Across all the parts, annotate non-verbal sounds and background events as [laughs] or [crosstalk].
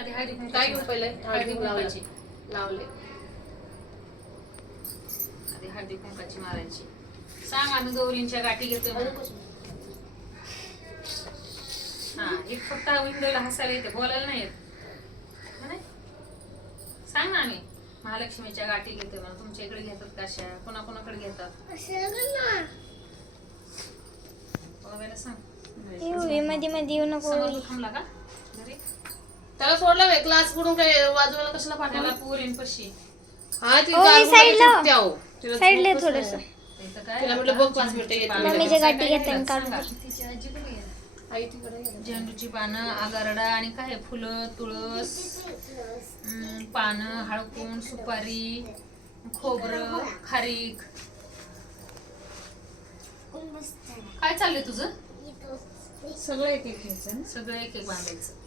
आधी हळदी काय घेऊ पहिले? हळदी कुंकाची लावले. आधी हळदी कुंकाची मारायची. सांग आम्ही गौरींच्या गाठी घेतो. हा एक फक्त विंडोला हसायला येते बोलायला नाही येत? सांग ना आम्ही. महालक्ष्मीच्या गाठी घेतो म्हणून. तुमच्या इकडे घेतात कशा कोणा कोणाकडे घेतात? बघायला सांग. मध्ये मध्ये येऊ नको. थांबला का? त्याला सोडलं बाई क्लासकडून काय वाजवायला कशाला पाठवलं पोरीन पशी हा ती हे साईडला. साईडला थोडंसं. तिला म्हटलं बघ पाच मिनिटं येते. मम्मीच्या गाठी काय घेताना घेतात काढून सांगा. दे. तिची आजी कुठे गेली? आई तिकडे गेली. झेंडूची पानं आगारडा आणि काय आहे? फुलं तुळस पानं हळकुंड सुपारी खोबरं खारीक काय चाललंय तुझं सगळं एक एक घ्यायचं ना. सगळं एक एक बांधायचं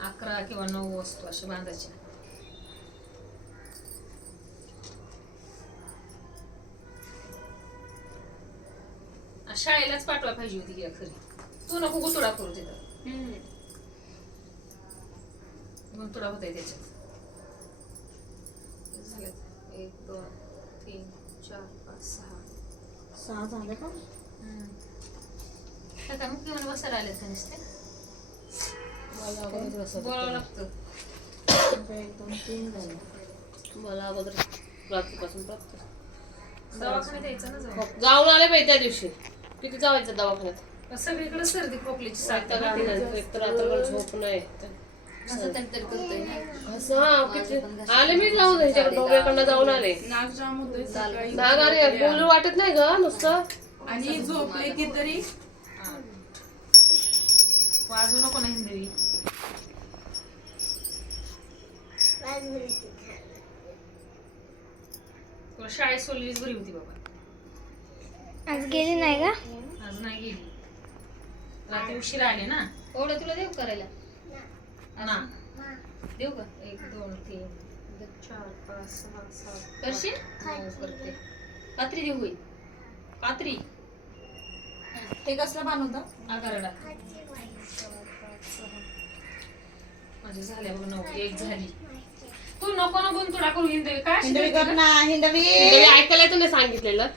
अकरा किंवा नऊ वस्तू असे बांधायचे शाळेलाच पाठवा पाहिजे होती की खरी तू नको गुतुडा करू तिथं. गुंतुडा होता त्याच्यात. झालं. एक दोन तीन चार पाच सहा. सहा झाले का? मुख्य म्हणून बसायला आले का नुसते? मला अगोदर असं बोलावं लागतं. एक दोन तीन झाले मला अगोदर रात्रीपासून प्रत्येक दवाखान्यात यायचं ना जाऊन जाऊन आले बाई त्या दिवशी. किती जावायचं दवाखान्यात? सगळीकडे सर्दी खोकलीची साथ नाही. एक तर रात्रभर झोप नाही. असं तरी करतोय ना. असं हा किती? आले मी जाऊन ह्याच्याकडे जाऊन आले. नाक जाम होतोय सकाळी. नाग अरे बोलू वाटत नाही ग नुसतं. आणि झोपले की तरी तुला शाळेत सोडलीच बरी होती बाबा? आज गेली नाही का? आज नाही गेली. रात्री उशिरा आले ना? एवढं तुला देऊ करायला? ना. देऊ का? एक दोन तीन चार पाच सहा सात करशील? करते. कात्री देऊ होईल. कात्री? ते कसलं बनवतं आगारडा माझे झाले बघ नऊ एक झाली. तू नको नको तुला करू हिंदवी? काय हिंदवी कर ना हिंदवी. तुम्ही ऐकायला येतं सांगितलेलं.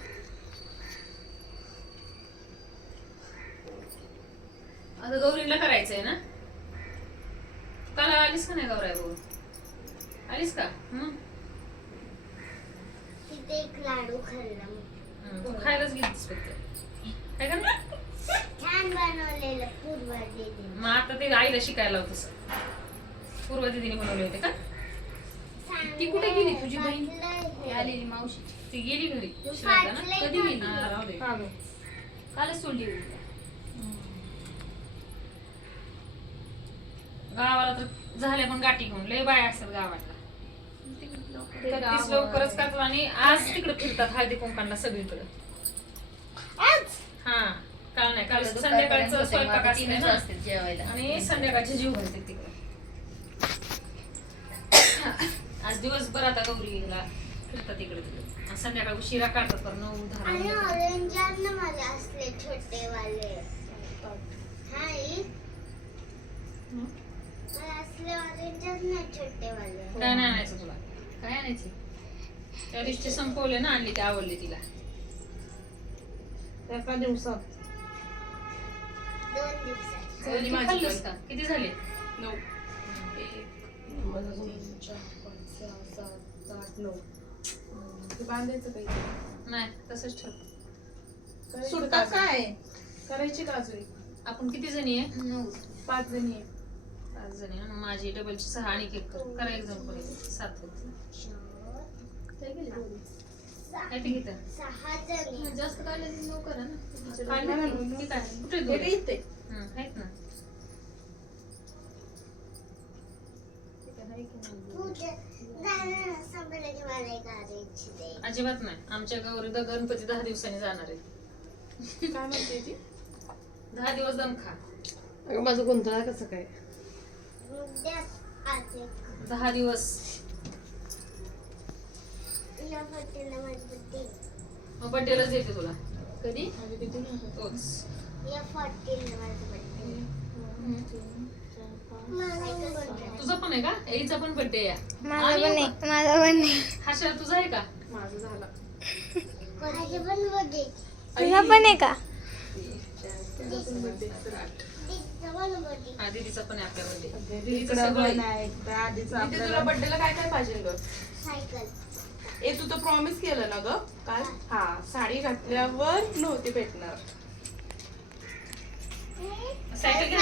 आता गौरीला करायचंय ना? काल आलीस का नाही गौराय भाऊ आलीस का? मग तिथे एक लाडू खाल्ला तू खायलाच गेलीस फक्त. काय करणार? छान बनवलेलं पूर्व दीदी. मग आता ते आईला शिकायला होतं पूर्व दिदीने बनवले होते का? ती कुठे गेली? तुझी बहीण. आलेली मावशी. ती गेली घरी. श्राद्धाला. कधी गेली? हा, राहू दे. कालच सोडली होती. गावाला तर झाल्या पण गाठी घेऊन. लय बाय असतात गावाला तीच लवकरच करतात आणि आज तिकडे फिरतात हळदी कुंकांना सगळीकडे. हा काल नाही काल संध्याकाळचं स्वयंपाक असते ना. जेवायला. आणि संध्याकाळचे जीव घालते तिकडे. आज दिवसभर आता गौरीला फिरतात इकडे तिकडे. संध्याकाळ उशिरा काढतात पर नऊ दहा आणि वाजता. ऑरेंज ना मला असले छोटे वाले. हाय. मला असले छोटे वाले. काय नाही आणायचं तुला? काय आणायची? त्या दिवशी संपवले ना आणली ते आवडली तिला. एका दिवसात. दोन दिवसात. माझी खाल्लीस पण. किती झाले? नऊ. दोन, चार, आठ, नऊ. ते बांधायचं काही नाही तसंच ठेव. सुटतात काय? करायची का अजून आपण किती जणी आहे? नऊ. पाच जणी आहे. पाच जणी आहे. माझी डबलची सहा आणि एक कर करा. एक जण कोणी सात होत. काय केली ते सहा जणी. जास्त काढले तर नऊ करा ना. काय? कुठे हे दोन? काय इथे हं, आहेत ना तू जे- जाणार ना संपलं मला एक ऑरेंज दे अजिबात नाही. आमच्या गौरी द गणपती दहा दिवसांनी जाणार आहे काय म्हणते ती? दहा दिवस दम खा. अगं माझं गोंधळ कसं काय? दहा दिवस. बड्डे मग बड्डेलाच देते तुला. कधी? माझे किती? तोच. बड्डे तुझा पण आहे का? एईचा पण बर्थडे या माझा पण आहे. माझा पण आहे. हर्षा तुझा आहे का? माझं झालं. तुझा पण आहे का? दीदीचा पण आहे आपल्या बर्थडे इकडं पण आहे. तर आधीच तुला काय काय पाहिजे ग सायकल. ए तू तर प्रॉमिस केलं ना ग काय हा. साडी घातल्यावर नव्हती भेटणार. सायकल.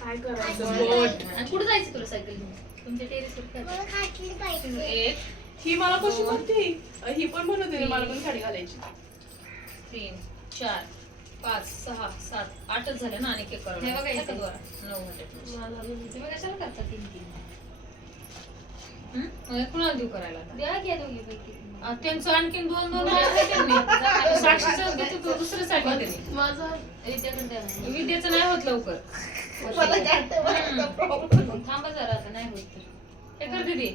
काय करायचं? बोट. कुठं जायचं तुला सायकल घेऊन? तुमच्या टेरेसवर एक. ही मला कशी म्हणते ही पण म्हणत होती मला पण साडी घालायची. तीन चार पाच सहा सात आठच झाले ना आणि केक हे. करावं तुम्ही कशाला करता तीन तीन? हम्म? कुणाला देऊ करायला? द्या घ्या दोघी पैकी. आ, त्यांचं आणखीन दोन दोन [laughs] साक्षीचं दुसऱ्यासाठी त्यांनी. माझं. विद्याचं नाही होत लवकर. थांबा जरा आता नाही होत तर. हे कर दीदी.